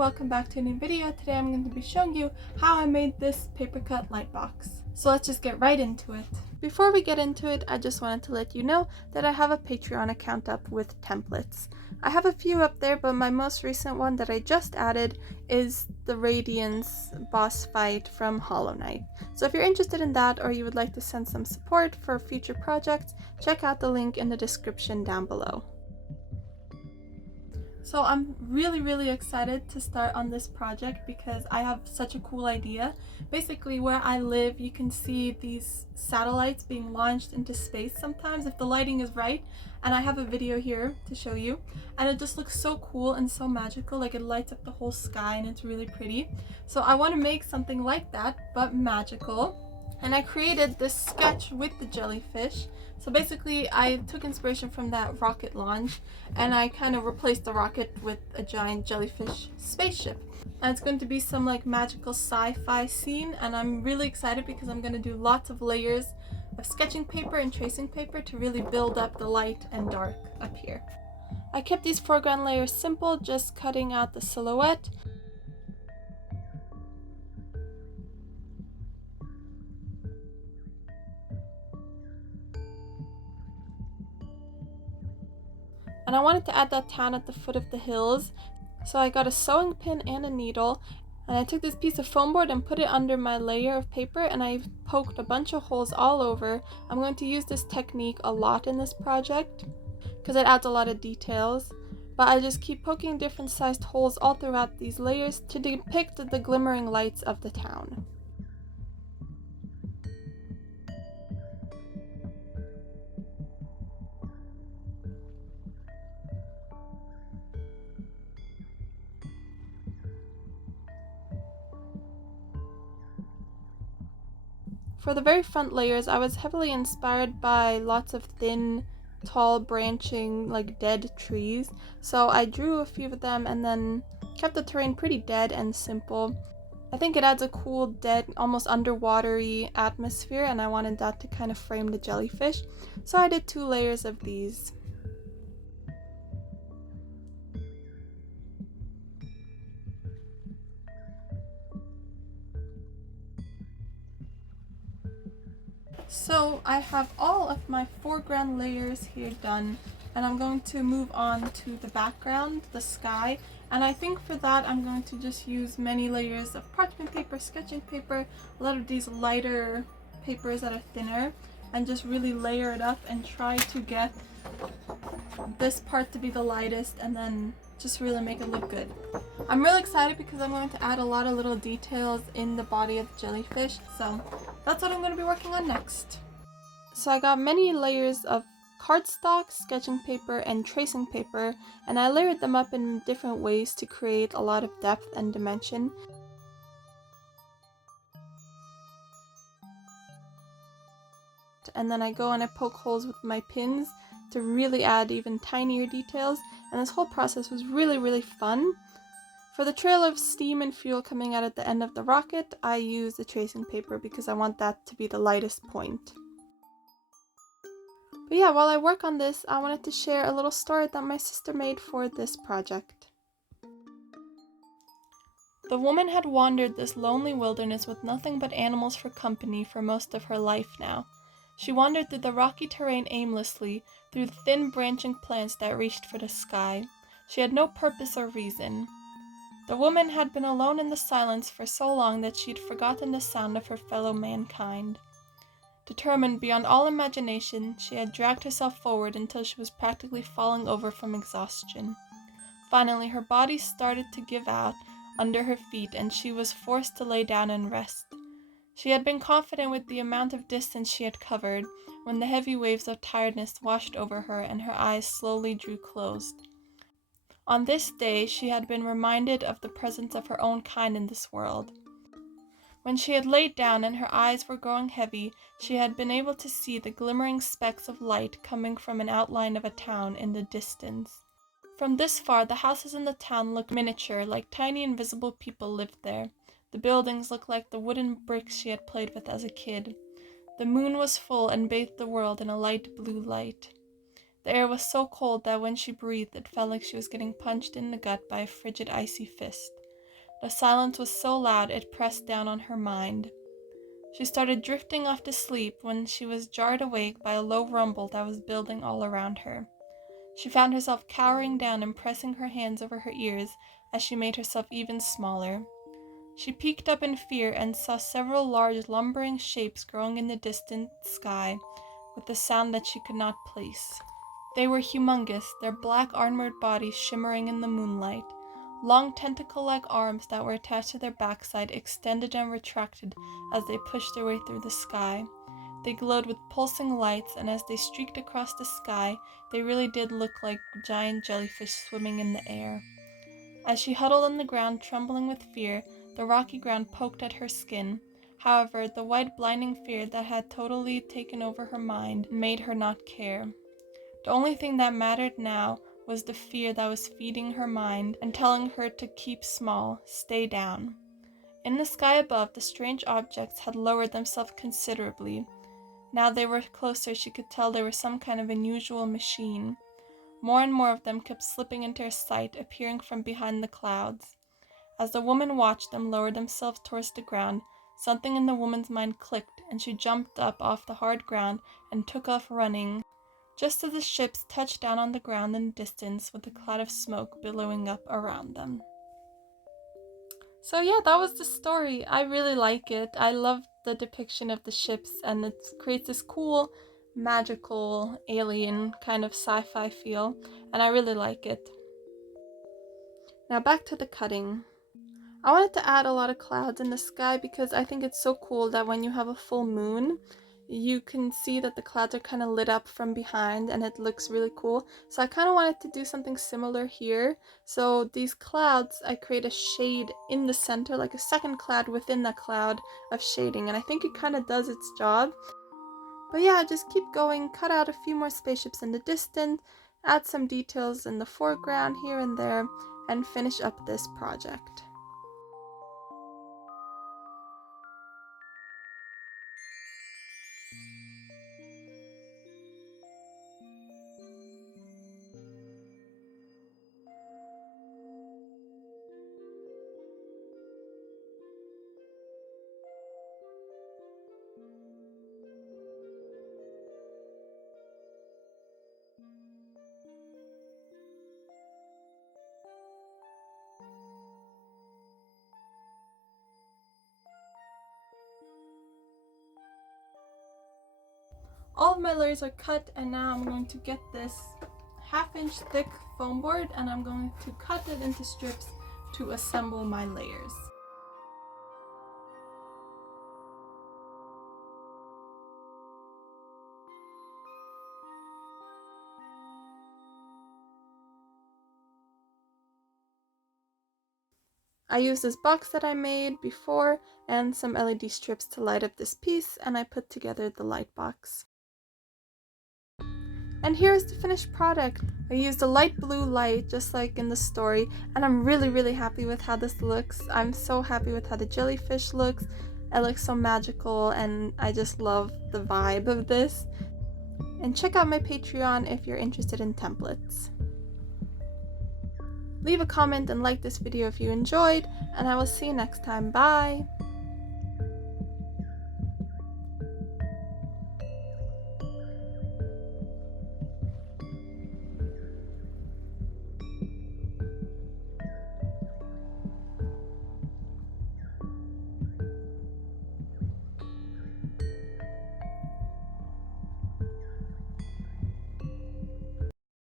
welcome back to a new video. Today I'm going to be showing you how I made this Papercut light box. So let's just get right into it. Before we get into it, I just wanted to let you know that I have a Patreon account up with templates. I have a few up there, but my most recent one that I just added is the Radiance boss fight from Hollow Knight. So if you're interested in that, or you would like to send some support for future projects, check out the link in the description down below. So I'm really excited to start on this project because I have such a cool idea. Basically, where I live, you can see these satellites being launched into space sometimes if the lighting is right, and I have a video here to show you, and it just looks so cool and so magical. Like, it lights up the whole sky and it's really pretty. So I want to make something like that but magical. And I created this sketch with the jellyfish. So basically I took inspiration from that rocket launch and I kind of replaced the rocket with a giant jellyfish spaceship. And it's going to be some like magical sci-fi scene, and I'm really excited because I'm going to do lots of layers of sketching paper and tracing paper to really build up the light and dark up here. I kept these foreground layers simple, just cutting out the silhouette. And I wanted to add that town at the foot of the hills, so I got a sewing pin and a needle, and I took this piece of foam board and put it under my layer of paper, and I poked a bunch of holes all over. I'm going to use this technique a lot in this project because it adds a lot of details, but I just keep poking different sized holes all throughout these layers to depict the glimmering lights of the town. For the very front layers, I was heavily inspired by lots of thin, tall, branching, like dead trees. So I drew a few of them and then kept the terrain pretty dead and simple. I think it adds a cool, dead, almost underwatery atmosphere, and I wanted that to kind of frame the jellyfish. So I did 2 layers of these. So I have all of my foreground layers here done, and I'm going to move on to the background, the sky, and I think for that I'm going to just use many layers of parchment paper, sketching paper, a lot of these lighter papers that are thinner, and just really layer it up and try to get this part to be the lightest and then just really make it look good. I'm really excited because I'm going to add a lot of little details in the body of the jellyfish, so that's what I'm going to be working on next. So I got many layers of cardstock, sketching paper, and tracing paper, and I layered them up in different ways to create a lot of depth and dimension. And then I go and I poke holes with my pins to really add even tinier details, and this whole process was really fun. For the trail of steam and fuel coming out at the end of the rocket, I use the tracing paper because I want that to be the lightest point. But yeah, while I work on this, I wanted to share a little story that my sister made for this project. The woman had wandered this lonely wilderness with nothing but animals for company for most of her life now. She wandered through the rocky terrain aimlessly, through the thin branching plants that reached for the sky. She had no purpose or reason. The woman had been alone in the silence for so long that she'd forgotten the sound of her fellow mankind. Determined beyond all imagination, she had dragged herself forward until she was practically falling over from exhaustion. Finally, her body started to give out under her feet, and she was forced to lay down and rest. She had been confident with the amount of distance she had covered, when the heavy waves of tiredness washed over her and her eyes slowly drew closed. On this day, she had been reminded of the presence of her own kind in this world. When she had laid down and her eyes were growing heavy, she had been able to see the glimmering specks of light coming from an outline of a town in the distance. From this far, the houses in the town looked miniature, like tiny invisible people lived there. The buildings looked like the wooden bricks she had played with as a kid. The moon was full and bathed the world in a light blue light. The air was so cold that when she breathed, it felt like she was getting punched in the gut by a frigid, icy fist. The silence was so loud it pressed down on her mind. She started drifting off to sleep when she was jarred awake by a low rumble that was building all around her. She found herself cowering down and pressing her hands over her ears as she made herself even smaller. She peeked up in fear and saw several large lumbering shapes growing in the distant sky with a sound that she could not place. They were humongous, their black armored bodies shimmering in the moonlight. Long tentacle-like arms that were attached to their backside extended and retracted as they pushed their way through the sky. They glowed with pulsing lights, and as they streaked across the sky, they really did look like giant jellyfish swimming in the air. As she huddled on the ground, trembling with fear, the rocky ground poked at her skin. However, the white blinding fear that had totally taken over her mind made her not care. The only thing that mattered now was the fear that was feeding her mind and telling her to keep small, stay down. In the sky above, the strange objects had lowered themselves considerably. Now they were closer, she could tell they were some kind of unusual machine. More and more of them kept slipping into her sight, appearing from behind the clouds. As the woman watched them lower themselves towards the ground, something in the woman's mind clicked, and she jumped up off the hard ground and took off running, just as the ships touched down on the ground in the distance with a cloud of smoke billowing up around them. So yeah, that was the story. I really like it. I love the depiction of the ships, and it creates this cool, magical, alien kind of sci-fi feel, and I really like it. Now back to the cutting. I wanted to add a lot of clouds in the sky because I think it's so cool that when you have a full moon, you can see that the clouds are kind of lit up from behind and it looks really cool. So I kind of wanted to do something similar here. So these clouds, I create a shade in the center, like a second cloud within that cloud of shading, and I think it kind of does its job. But yeah, just keep going, cut out a few more spaceships in the distance, add some details in the foreground here and there, and finish up this project. All of my layers are cut, and now I'm going to get this 1/2 inch thick foam board and I'm going to cut it into strips to assemble my layers. I used this box that I made before and some LED strips to light up this piece, and I put together the light box. And here's the finished product. I used a light blue light just like in the story, and I'm really happy with how this looks. I'm so happy with how the jellyfish looks. It looks so magical, and I just love the vibe of this. And check out my Patreon if you're interested in templates. Leave a comment and like this video if you enjoyed, and I will see you next time. Bye!